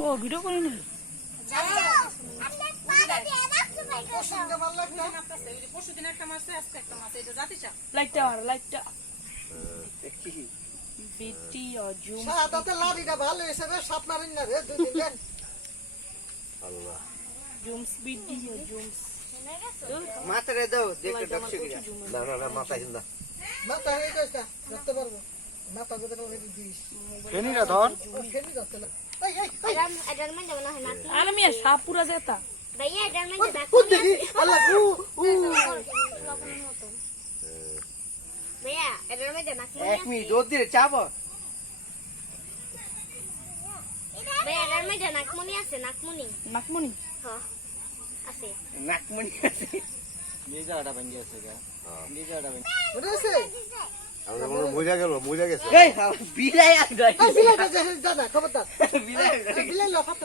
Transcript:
ও video করে নি লাইটটা মার লাইটটা বেটি অজুম সাদাতে লাড়িটা ভালো হিসেবে সাপ মারেন না রে দুই দিন আল্লাহ জুমস বেটি অজুমস মাথারে দাও দেখে ডাকছে কিনা না না না মাথা হিন্দা মাথা হয়ে গেছে রাখতে পারবো মাথা যদি অলরেডি দিস ফেনিরা ধর ফেনি যাচ্ছে না এই এই এটার মধ্যে মনে হয় না আলমিয়া সাপ পুরা যেতা ভাইয়া এটার মধ্যে দেখো ও দেখি আল্লাহ ভাইয়া এটার মধ্যে নাকি 1 মিনিট রোদ দিয়ে চাপো ভাইয়া এটার মধ্যে নাকমনি আছে নাকমনি নাকমনি হ্যাঁ আছে নাকমনি আছে নিজেটা ভাঙি আছে গা নিজেটা ভাঙি ওটা আছে আমরা মইরা গেছে এই বিলাই আর এই বিলাই দাদা খবরদার বিলাই বিলাই লফাত